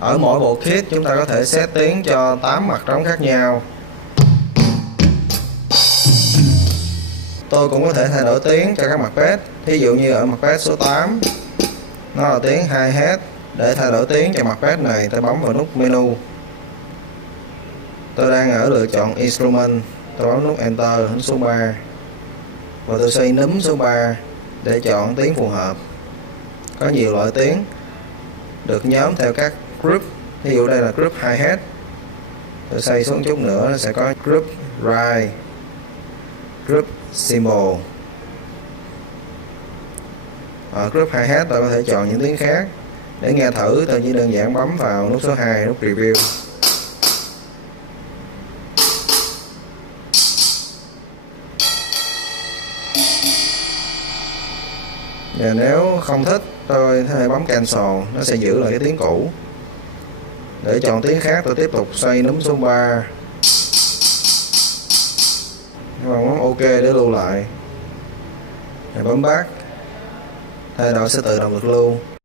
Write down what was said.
Ở mỗi bộ kit chúng ta có thể set tiếng cho 8 mặt trống khác nhau. Tôi cũng có thể thay đổi tiếng cho các mặt bass. Thí dụ như ở mặt bass số 8 nó là tiếng hi-hat. Để thay đổi tiếng cho mặt bass này, tôi bấm vào nút menu. Tôi đang ở lựa chọn instrument, tôi bấm nút enter đến số 3 và tôi xoay núm số 3 để chọn tiếng phù hợp. Có nhiều loại tiếng được nhóm theo các group. Ví dụ đây là group hi-hat. Tôi xoay xuống chút nữa nó sẽ có group ride, group cymbal. Ở group hi-hat tôi có thể chọn những tiếng khác. Để nghe thử tôi chỉ đơn giản bấm vào nút số 2, nút review. Và nếu không thích tôi có thể bấm cancel, nó sẽ giữ lại cái tiếng cũ. Để chọn tiếng khác tôi tiếp tục xoay núm số 3 và bấm OK để lưu lại. Rồi bấm back, thay đổi sẽ tự động được lưu.